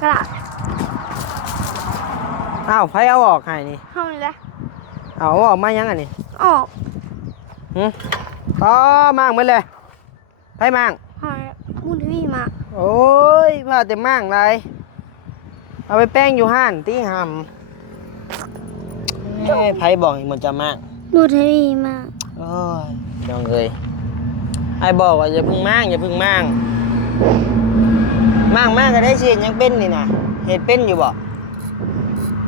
กระดาษอ้าวไผเอาออกให้นี่ห้องนี้แหละเอาออกมายังอันนี้ออกหึต่อมางหมดเลยไผมางห้องนี้มุนทวีมาโอ้ยว่าแต่มางไรเอาไปแป้งอยู่ห้านที่หำเอ้ยไผบอกให้มันจะมางมุนทวีมาโอ้ยน้องเอ้ยไอ้บอกว่าอย่าเพึ่งมางอย่าเพึ่งมาง มางมางก็ได้สิยังเป็นนี่นะเห็ดเป็นอยู่บ่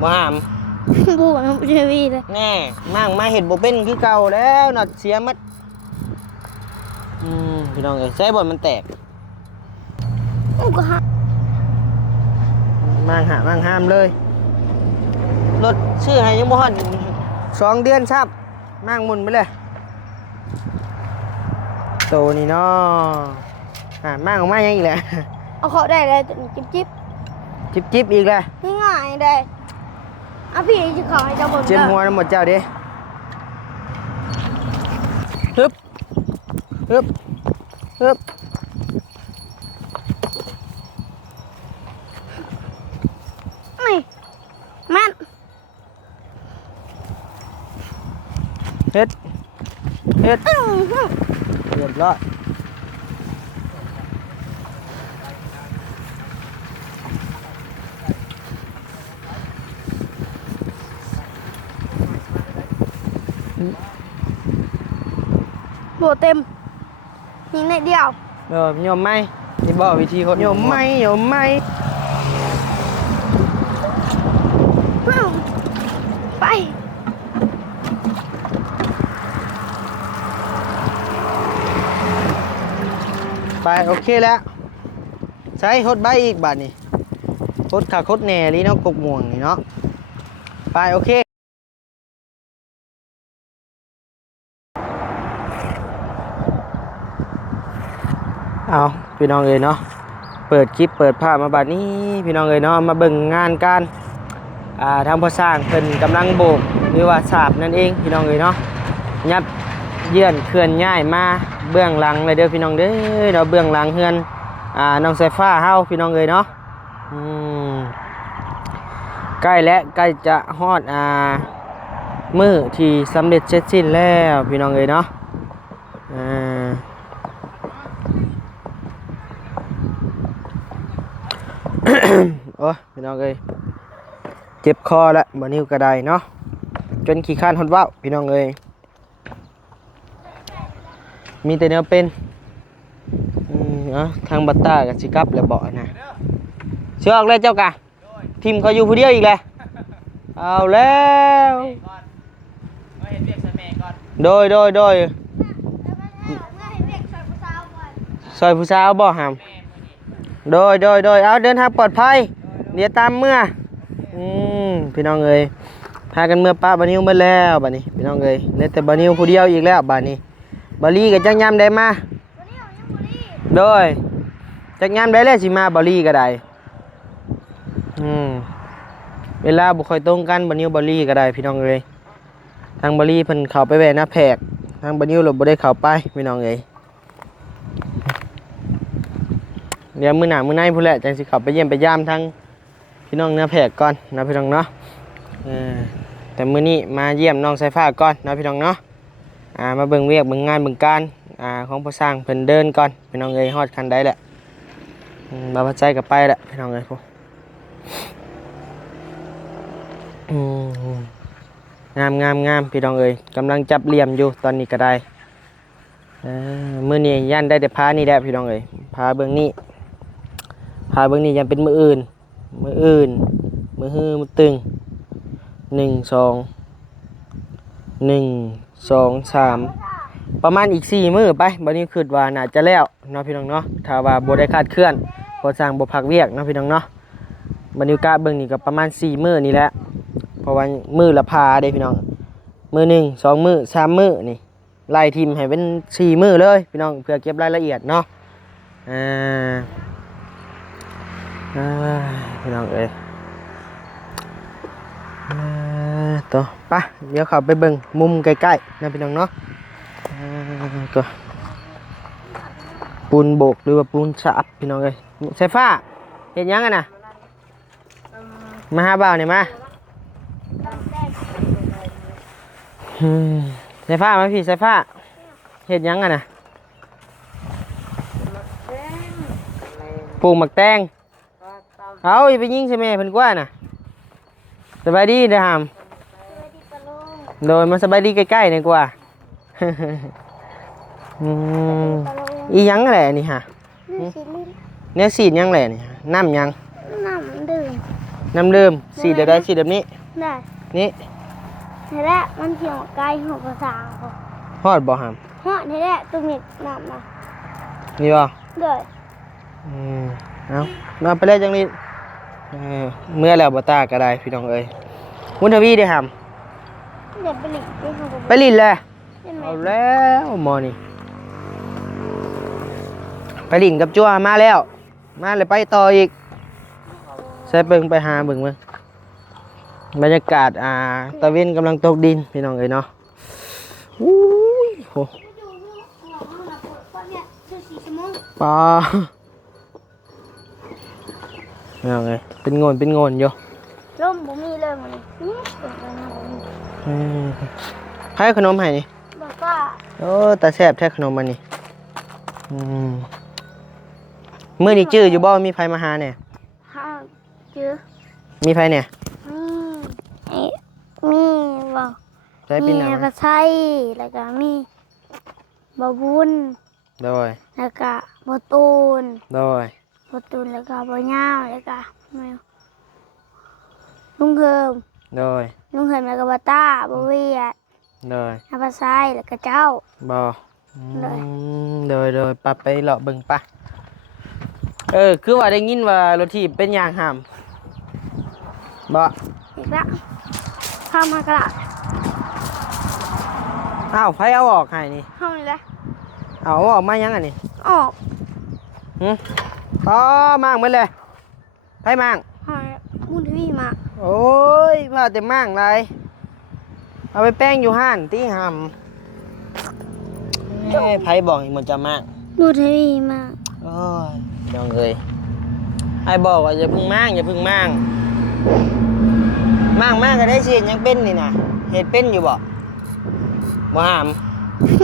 บ่หามบูน้ำมุนทวีเลยแน่มางมาเห็ดบ่เป็นคือเก่าแล้วน่ะเสียหมัดอืมพี่น้องเอ้ยใช้บ่อนมันแตกอู้ก็ฮะมางหามางห้ามเลยรถชื่อให้ยังบ่ฮอดสองเดือนครับมางหมุนไปเลยโตนี่เนาะอ่ามางออกมายังอีกแหละ เอาเขาได้เลยตัวนี้จิ๊บจิ๊บจิบจิบอีกแล้วง่ายๆได้อะพี่จะขอให้เจ้าบนเจ็บหัวทั้งหมดเจ้าดิฮึบฮึบฮึบนี่แม่นเฮ็ดเฮ็ดอื้อหือเรียบร้อย โบเต็มยิงในเดียว เออโยมไหมนี่บอ กวิธีคนโยมไหมโยมไหมอื้อไปไปโอเคแล้วใช้ฮดใบอีกบาทนี่ฮดขาฮดแหน่ลีเนาะกกม่วงนี่เนาะไปโอเค เอาพี่น้องเอ้ยเนาะเปิดคลิปเปิดภาพมาบัดนี้พี่น้องเอ้ยเนาะมาเบิ่งงานการทางพ่อสร้างเพิ่นกำลังโบกหรือว่าสาบนั่นเองพี่น้องเอ้ยเนาะยับเยื่อนเคลื่อนย้ายมาเบื้องหลังเลยเด้อพี่น้องเด้อเนาะเบื้องหลังเฮือนอ่าน้องสายฟ้าเฮาพี่น้องเอ้ยเนาะใกล้และใกล้จะฮอดอ่ามือที่สำเร็จเสร็จสิ้นแล้วพี่น้องเอ้ยเนาะอ่า โอ้ยพี่น้องเอ้ยเจ็บคอแล้วบ่นิ้วกระไดเนาะจนขี้ข้านฮอดว้าพี่น้องเอ้ยมีแต่เนื้อเป็นอืมเนาะทางบัตตากับสิกับแล้วบ่นะเชืออกเลยเจ้ากะทีมเขาอยู่ผู้เดียวอีกแล้วเอาแล้วโดยโดยโดยซอยผู้สาวบ่หามโดยโดยโดยเอาเดินทางปลอดภัย เดี๋ยวตามเมื่ออืมพี่น้องเอ้ยพากันเมื่อป้าบานิวมาแล้วบัดนี้พี่น้องเอ้ยเหลือแต่บานิวผู้เดียวอีกแล้วบัดนี้บาลีกับจักยามได้มาโดยจักยามได้แล้วสิมาบาลีก็ได้อืมเวลาบุค่อยตรงกันบานิวบาลีก็ได้พี่น้องเอ้ยทางบาลีเพิ่นเข้าไปแวะหน้าแพรกทางบานิวเราบ่ได้เข้าไปพี่น้องเอ้ยเดี๋ยวมือหนามือในพูดแหละจังสิเขับไปเยี่ยมไปยามทั้ง พี่น้องเนื้อแผกก่อนนะพี่น้องเนาะแต่มือนี้มาเยี่ยมน้องสายฟ้าก่อนนะพี่น้องเนาะอ่ามาเบิ่งเวียกเบิ่งงานเบิ่งการอ่าของผู้สร้างเพิ่นเดินก่อนพี่น้องเอ้ยฮอดคันใดแหละมบาปัจจัยกับไปแหละพี่น้องเอ้ยพวกงามงามงามพี่น้องเอ้ยกำลังจับเหลี่ยมอยู่ตอนนี้ก็ได้เมื้อนี้ย่านได้แต่พานี่แหละพี่น้องเอ้ยพาเบิ่งนี่พาเบื้องนี้ยังเป็นมืออื่น มืออื่น มือฮือมือตึงหนึ่งสองหนึ่งสองสามประมาณอีกสี่มือไปบันนี้คือว่าน่าจะแล้วเนาะพี่น้องเนาะถ้าว่าบได้คาดเคลื่อนพอสร้างบพักเวียกเนาะพี่น้องเนาะบันนี้กะเบื้งนี้ก็ประมาณสี่มือนี่แหละเพราะว่ามือละพาเด้พี่น้องมือหนึ่งสองมือสามมือนี่ไล่ทีมให้เป็นสี่มือเลยพี่น้องเพื่อเก็บรายละเอียดเนาะอ่า พี่น้องเอ้ยอ่าตัวไปะเดี๋ยวเข้าไปเบิ่งมุมใกล้ๆนะพี่น้องเนาะก็ปูนโบกหรือว่าปูนฉาบพี่น้องเอ้ยใส่ฟ้าเห็นยังไงนะมาหาบ่าวนี่มาอืมใส่ผ้าไหมพี่ใส่ผ้าเฮ็ดหยังอะนะปูหมักแตง เอาอย่าไปยิงใช่ไหมเพิ่นกว่าน่ะสบายดีเด้อหามโดยมาสบายดีใกล้ๆนี่กว่าอืมอีหยังแหละนี่ฮะนี่สิลิ้นเนี่ยสีดหยังแหละนี่ฮะน้ำหยังน้ำดื่มน้ำเดิมสีดเดี๋ยวได้สีดแบบนี้ได้นี่นี่แหละมันเกี่ยวกับไก่หัวภาษาเขาฮอดบ่หามเพราะนี่แหละตัวเม็ดน้ำนะนี่บ่เด้ออืมเอามาไปเลยจังนี้ เออเมื่อแล้วบ่ตาก็ได้พี่น้องเอ้ยวุ้นทวีได้หามเดี๋ยวไปหลีกไปเขาก็ไปลินเลยใช่ไหมเอาแล้วหมอนี่ไปลินกับจัวมาแล้ว มาเลยไปต่ออีกใส่เบิ่งไปหาเบิ่งเบิ่งบรรยากาศอ่าตะเวนกำลังตกดินพี่น้องเอ้ยเนาะอุ้ยโหเนี่ยชื่อสีสมองปลา พี่น้องเอ้ยเป็นโงนเป็นโงนอยู่ร่มผมมีเลยมันนี่อื้อเปิดไปนะผมมีอืมให้ขนมให้นี่บอกว่าโอ้ตาแซ่บแท้ขนมมันนี่อืมมื้อนี้จื้ออยู่บ่มีไผมาหาเนี่ยห้าเจอมีไผเนี่ยมีไอ้มีบอก ใช้เป็นหยังมีกระไซแล้วก็มีบะบุญโดยแล้วก็บะตูนโดย บะตูนแล้วก็บะย่าวแล้วก็แมวลุงเฮิมโดยลุงเฮิมแล้วก็บะต้าบะเวียดโดยอาบะไซแล้วก็เจ้าบ่อืโดยมโดยโดยปรับไปเลาะเบิ่งปะเออ คือว่าได้ยินว่ารถถีบเป็นยางห้ามบ่อีกแล้วข้ามมากระดาษอ้าวไผเอาออกให้นี่ เข้านี่แหละเอาออกมายังอันนี้ออกหึ อ๋อมางหมดเลยไผมางหอยมุนทวีมาโอ้ยพาแต่มางไรเอาไปแป้งอยู่ห้านตีหำเอ้ยไผบอกอีกมันจะมากมุนทวีมาโอ้ยน้องเอ้ยไอ้บอกว่าอย่าเพึ่งมางอย่าเพึ่งมางมางมากก็ได้สิยังเป็นนี่นะเห็ดเป็นอยู่บ่บ่หาม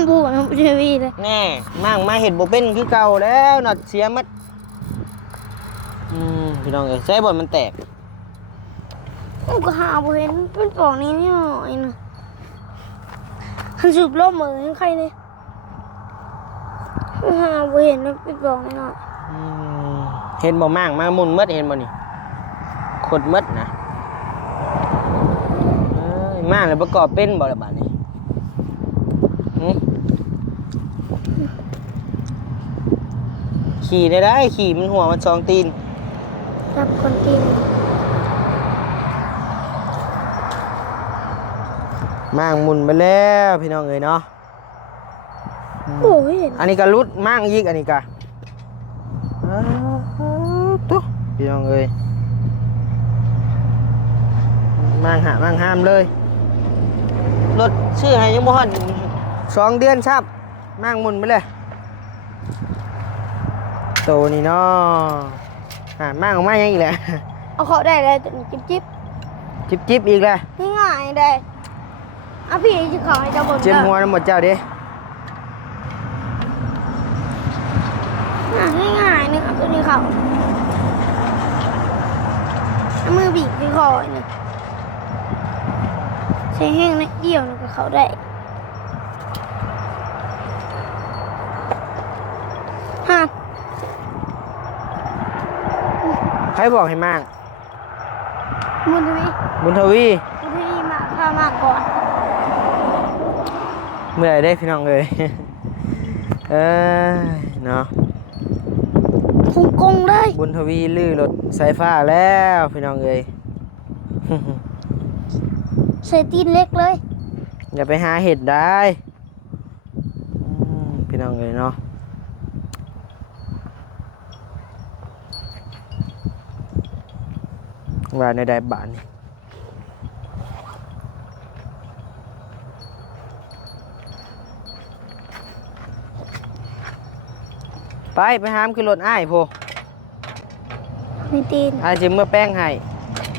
บูนะมุนทวีเลยแน่มางมาเห็ดบ่เป็นคือเก่าแล้วน่ะเสียหมัดอืม พี่น้องเอ้ยใช้บ่อนมันแตกกูก็หาบ่เห็นเป็นปล่องนี้นี่หน่อยนะคันสูบลมเหมือนใครเนี่ยกูหาบ่เห็นมันเป็นปล่องนี้หน่อยอืมเห็นบ่มางมามุนหมดเห็นบ่นี่ขดหมดนะเอ้ยมางแล้วประกอบเป็นบ่ละบาดนี้หึขี่ได้ได้ขี่มันหัวมันสองตีน รับคนกินมางหมุนไปแล้วพี่น้องเอ้ยเนาะโอ้ยเห็นอันนี้ก็รุดมางยิกอันนี้ก็อ้าวตุ๊พี่น้องเอ้ยมางหามางห้ามเลยรถชื่อให้ยังบ่ฮอดสองเดือนครับมางหมุนไปเลยโตนี่เนาะ อ่ามางออกมายังอีกแหละเอาเขาได้เลยตัวนี้จิ๊บจิ๊บจิบจิบอีกแล้วง่ายๆได้อะพี่จะขอให้เจ้าบนเจ็บหัวน้ำหมดเจ้าเด้ง่ายๆนะครับตัวนี้เขาเอามือบีบที่คอนี่ใช้แห้งนะเอี่ยวนี่ก็เขาได้ฮะ ใครบอกให้มางมุนทวีบุญทวี มุนทวีมาพามาก่อนเมื่อยได้พี่น้องเลย เออเนาะ คงกงเลยบุญทวีลื้อรถสายฟ้าแล้วพี่น้องเอ้ยใส่ตีนเล็กเลย อย่าไปหาเห็ดได้อืมพี่น้องเอ้ยเนาะ ว่าในใดบานนี่ไป ไปหามขึ้นรถอ้ายโพมีตีนอ้ายจิมเมื่อแป้งให้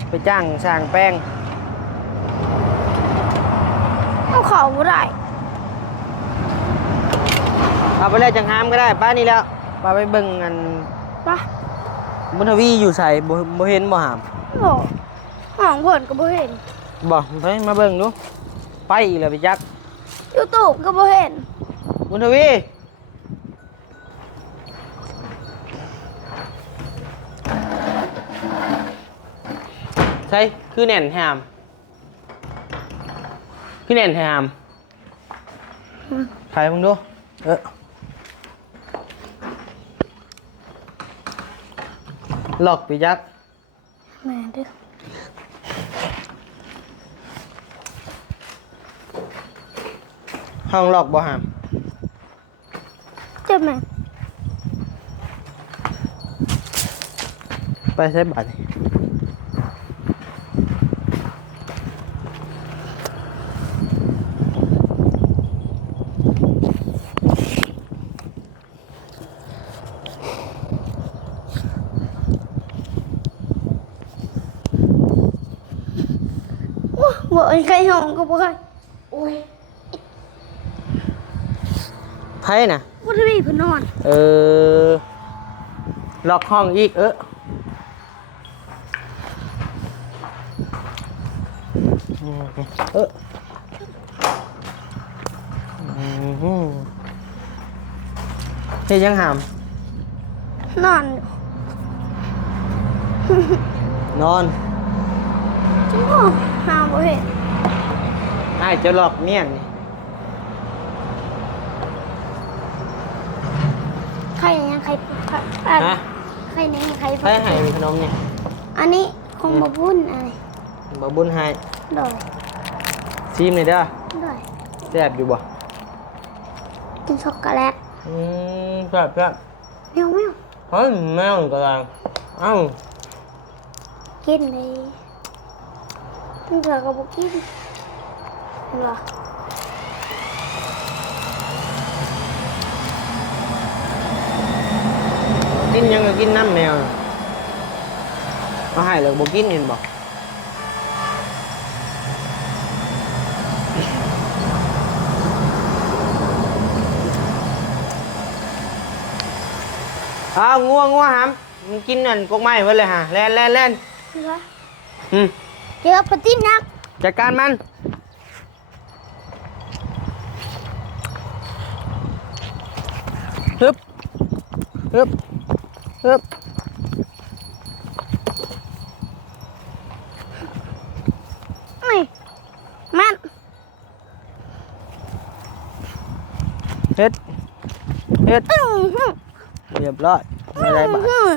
ไปจ้างสร้างแป้ง เอาเขาบ่ได้เอาไปเลยจังหามก็ได้ป้านี่แล้วป้าไปเบิ่งอัน ปะ บุญทวีอยู่ใส่บ่บ่เห็นบ่หาม โอ้ห้องเพิ่นก็บ่เห็นบ่ไปมาเบิ่งดู ไปอีกแล้วไปจักยูทูบก็บ่เห็นบุญทวีใช่คือแน่นแฮมคือแน่นแฮมใครมึงดู เออหลอกไปยักษ์แม่เด้อห้องหลอกบ่หามเจ็บแม่ไปใช้บัตร โอ้บ่เห็นใครห้องก็บ่ใครโอ้ยไพ่น่ะบ่ได้เพิ่นนอน เออ ล็อกห้องอีกเออเอออืมฮึเฮ็ดยังหาม นอนอยู่นอนจังบ่หาบ่เห็น ไอ้ายจะหลอกเมียนนี่ใครยังใครใครฮะใครยังใครไพ่ให้ขนมนี่อันนี้คงบ่บุญอะไรบ่บุญให้ดอยซีมนี่เด้อดอยแซ่บอยู่บ่กินช็อกโกแลตอืมแซ่บแซ่บแมวแมวเฮ้ยแมวกำลังเอ้ากินเลยมันเถื่อก็บ่กิน เห็นบ่กินยังก็กินน้ำแมวเอาให้เลยบ่กินเห็นบ่อ้าวงัวงัวหามมันกินนั่นกกไม้เพิ่นเลยฮะแล่นแล่นแล่นเห็นบ่อืมเจอปฏินักจัดการมัน ฮึบฮึบนี่มันเฮ็ดเฮ็ดอื้อหือเรียบร้อยไม่ได้บาดอื้อหือ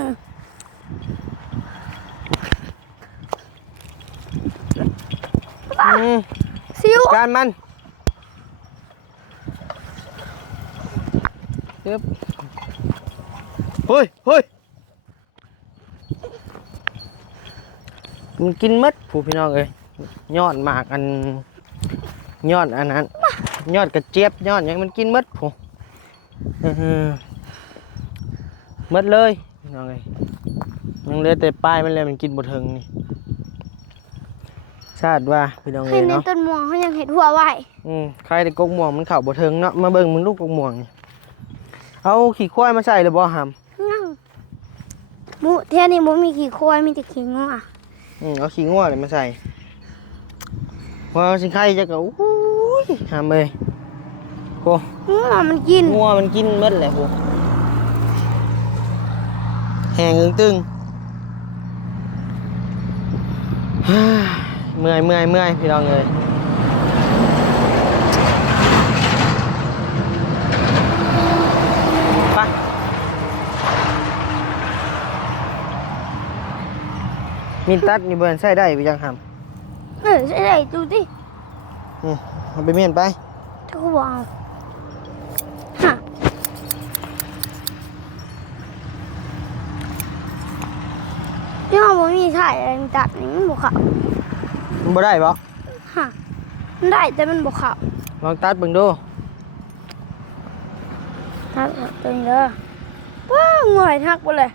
อืมซิวการมันฮึบ เฮ้ยเฮ้ยมันกินหมัดผู้พี่น้องเอ้ยยอดหมากอันยอดอันนั้นยอดกระเจี๊ยบยอดหยังมันกินหมัดผู้อื้อหือหมัดเลยพี่น้องเอ้ยยังเหลือแต่ปลายมันเลยมันกินบ่ถึงนี่ชาติว่าพี่น้องให้เอ้ยในเนาะต้นม่วงเขายังเห็นหัวไว้อืมใครแต่กกม่วงมันเข่าบ่ถึงเนาะมาเบิ่งมึงลูกกกม่วงนี่เอาขี้ควายมาใส่เลยบ่หำนั่งห มูเท่านี้บ่มีขี้ควายมีแต่ขี้งัวอืมเอาขี้งัวเลยมาใส่ว่าสิใครจะก็อู้ยหำเอ้ยโหงัวมันกินงัวมันกินหมดแหละโหแหงอึ้งตึงฮ่าเมื่อยเมื่อยเมื่อยพี่น้องเอ้ยไป มีตัดนี่เบิ่นใส่ได้ไปยังหำเออใช่ได้ดูดิอืมเอาไปเมียนไปถ้ากูบอกเอาฮะที่ห้องบ่มีถ่ายอะไรมันตัดนี่มันบ่เข้ามันบ่ได้บ่ฮะมันได้แต่มันบ่เข้าลองตัดเบิ่งดูทักตัวนี้เด้อว้าง่อยทักไปเลย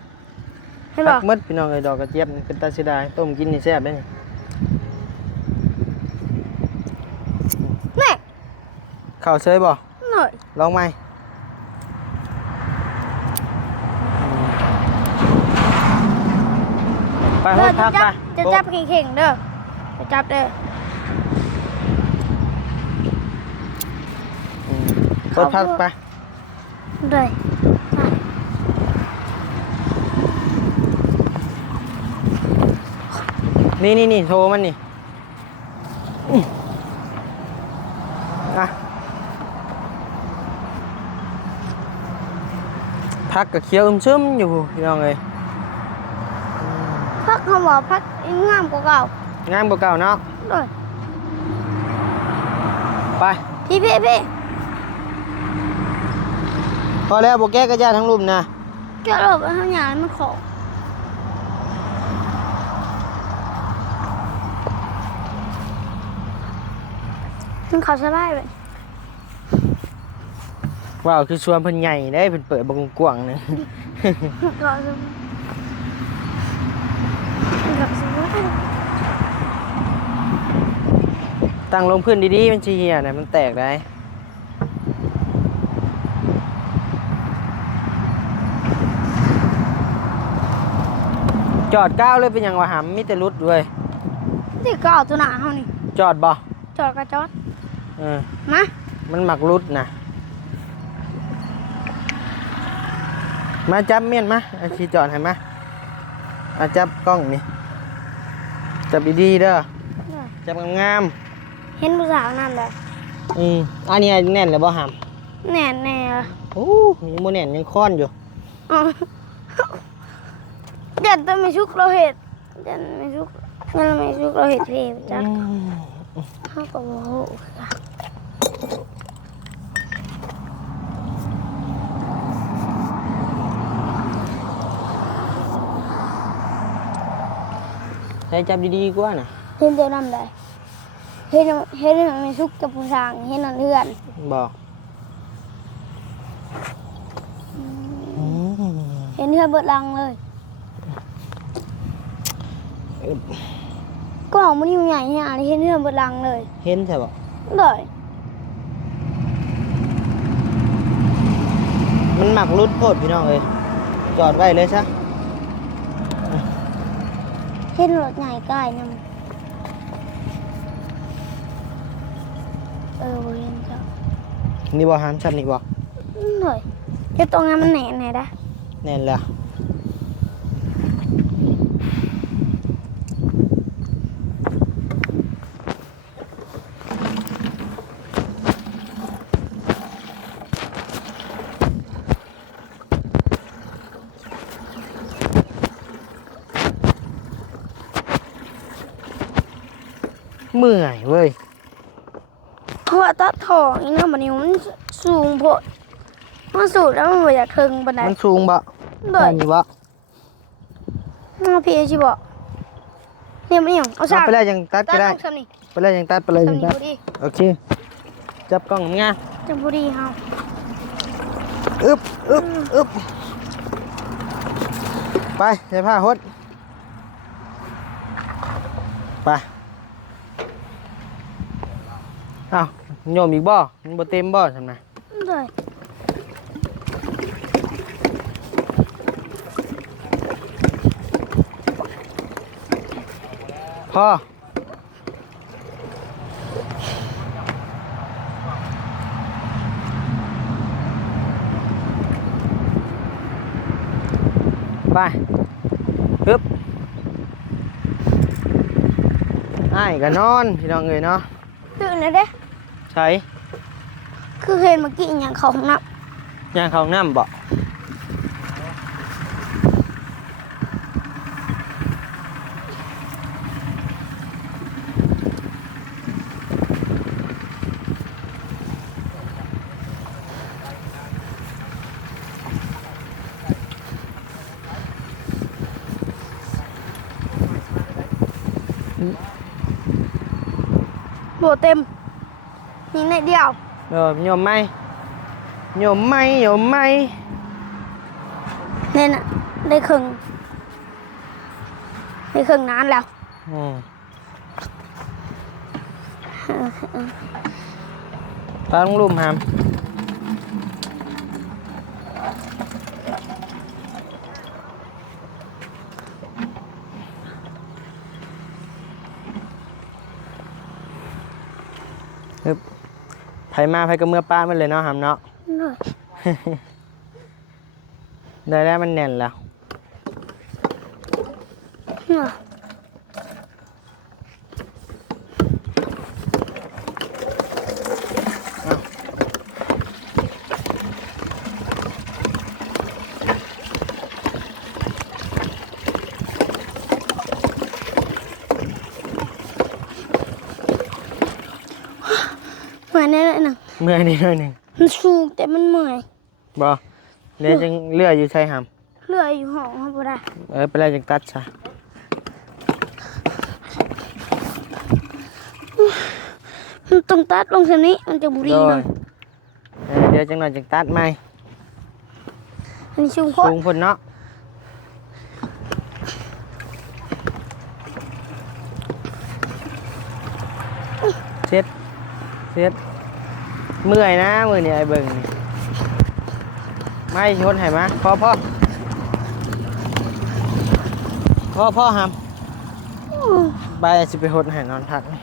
ห็นพับ่กหมดพี่น้องเอ้ยดอกกระเจี๊ยบนี่เป็นตาเสียดายต้มกินนี่แซ่บได้นี่แม่ข้าวเชยบ่หน่อยลองไหมไปเด้เฮ้อยจะพักจัไปบจะจับเข่งๆเด้อจะจับเด้ออืมรถพักไปเด้อ นี่นี่นี่โทรมันนี่อื้ออะพักกับเคี้ยวอึมซึมอยู่พี่น้องเลยพักเขาบอกพักอีงามกว่าเก่างามกว่าเก่าเนาะเด้อไป พี่พี่พี่พอแล้วโบแก้กระยาทั้งลุ่มนะเจ้าหลบทางอย่างมันของ มันเขาสบายเลยว้าวคือชวนเพิ่นใหญ่ได้เพิ่นเปิดบงกว้างๆนึงก็สบายกับสบายตั้งลงพื้นดีๆมันสิเหี่ยนะมันแตกได้จอดก้าวเลยเป็นหยังวะหำมีแต่รุดด้วยที่ก็เอาตัวหนาเขานี่จอดบ่จอดกระจอดเออ มา มันหมักรุดนะมาจับเมียนมาอาชีจอดให้มาอาจับกล้องนี่ จับดีๆเด้อ จับงามเห็นผู้สาวนั่นเลยๆอืมอันนี้แน่นเลยบ่หำแน่แน่ละโอ้ยังบ่แน่นยังค้อนอยู่อ๋อเดี๋ยวต้องไม่ชุกเราเห็ดเดี๋ยวไม่ชุกงั้นไม่ชุกเราเห็ดเพลจักเขาก็บอกโอ้ ใช้จับดีๆกว่าน่ะเห็นเดียวนั่นเลยเห็นเห็นไม่ชุกกับผู้สาวเห็นนั่นเลื่อนบ่อืมเห็นเลื่อนเบิดลังเลยก็บอกมันอยู่ใหญ่เนี่ยอันนี้เห็นเลื่อนเบิดลังเลยเห็นใช่บ่เลยมันหมักรุดโพดพี่น้องเอ้ยจอดไว้เลยซะ เห็นรถใหญ่ใกล้นั่นเออบ่เห็นจ้ะนี่บ่หามชับนี่บ่เลยเดี๋ยวตรงนั้นมันแหน่ไหนได้แน่นแล้ว เมื่อยเว้ยเพราะว่าตัดถออีนั่นมันนี่มันสูงโพดมันสูงแล้วมันบ่อยากถึงบันไดมันสูงบ่เลยอันนี้บ่มาพี่ชิบอกเนี่ยมันอย่างเอาเอาสามไปแล้วยังตัดตัก็ดได้ลงซ้ำนี่ไปเลยยังตัดไปเลยซ้ำยังนี่ตัดพอดีโอเคจับกล้องงามจังพอดีเฮาอึบอึบอึบไปใส่ผ้าหดไปเอาโยมอีกบ่มันบ่เต็มบ่ทำไมเลยพ่อไปฮึบไอ้ายก็นอนพี่น้องเอ้ยเนาะ ตื่นเลยเด้ใช่คือเห็นเมื่อกี้อหย่างเขาห้องน้ย่างเขาห้องน้ำบ่ำโบเต็มยิงในเดียวเออโยมไหมโยมไหมโยมไหม เนี่ยน่ะได้ครึ่ง ให้เครื่องนานแล้ว อืมตั้งลุ่มหามฮึบ ไผมาไผก็เมื่อป้ามันเลยเนาะหามเนาะหน่อยได้แล้วมันแน่นแล้ว เหมือนนี่เลยนะเมื่อยนิดหน่อยหนึ่งมันสูงแต่มันเมื่อยบอเรียจังเลืออยู่ใช่หามเลื่อยอยู่ห้องครับบ่ได้เออไปแล้วจังตัดซะมันต้องตัดลงเท่านี้มันจะบุรีโดยเนาะเออเดี๋ยวจังหน่อยจังตัดไหมอันนี้สูงโคตสูรงพุ่นเนาะเซ็ดเซ็ด เมื่อยนะมือนี่ไอ้เบิ่งไม่ชนให้มาพ่อพ่อพ่อพ่อหามบายสิไปหดให้นอนทักนี่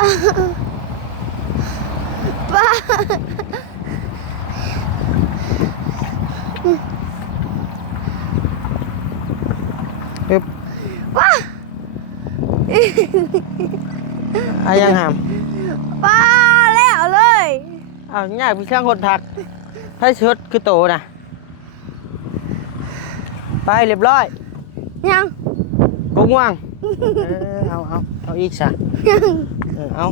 า ปึ๊บ บ้า อายังหาม บ้าแล้วเลย อ้าวอยากพี่ช่างหดทักถ้าชุดคือโตนะไปเรียบร้อยยังกงว่างเออเอาเอาเอาอีกซะยังเออเอา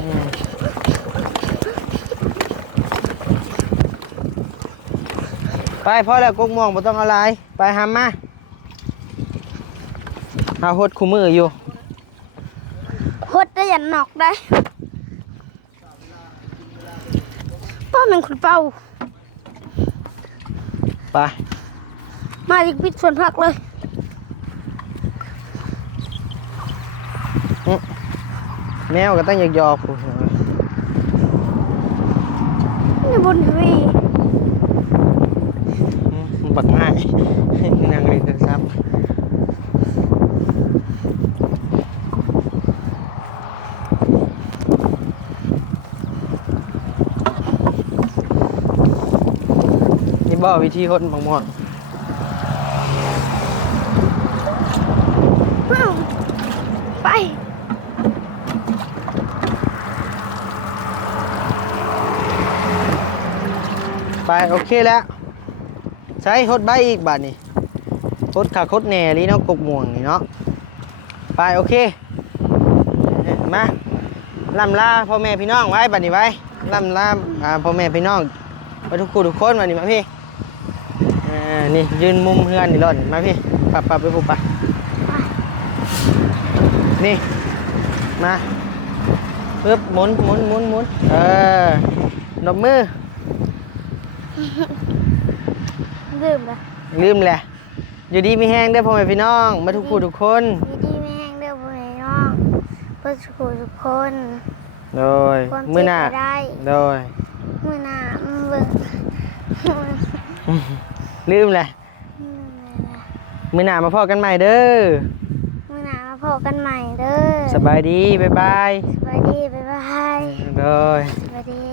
อืมไปพอแล้วกงม่วงบ่ต้องเอาหลายไปหามมาหาหดคู่มืออยู่หดได้ยันนอกได้ ป้าเป็นคนเป่าไปมาอีกปิดส่วนพักเลยแมวก็ต้องอยากยอกกูนี่บนทวี อืมบักง่าย นางเรียนโทรศัพท์นี่ บอกวิธีคนบางม่วงว้าวไปไปโอเคแล้ว ใช้ฮดใบอีกบาทนี่ฮดขาคดแหน่ลีเนาะกกม่วงนี่เนาะไปโอเคเอ้ยมาลำลาพ่อแม่พี่น้องไว้บัดนี้ไว้ลำลาอ่าพ่อแม่พี่น้องไปทุกคู่ทุกคนบัดนี้มาพี่เอ่านี่ยืนมุมเฮือนนี่รอดมาพี่ปับปับไปปุ๊บปะนี่มาปึ๊บหมุนหมุนหมุนหมุนเออนบมือลืมละลืมแหละอยู่ดีมีแห้งได้อพ่อแม่พี่น้องมาทุกผู้ทุกคนมีดีไม่แห้งเด้อพ่อแม่น้องเพื่อสุขทุกคนโดยความมื้อเจ็บหน้าก็ได้โดยมือหน้ามือเบิ่ง ลืมแหละมื้อหน้ามาพอกันใหม่เด้อมือหน้ามาพบกันใหม่เด้อสบายดีบ๊ายบายสวัสดีบ๊ายบายโดยสวัสดี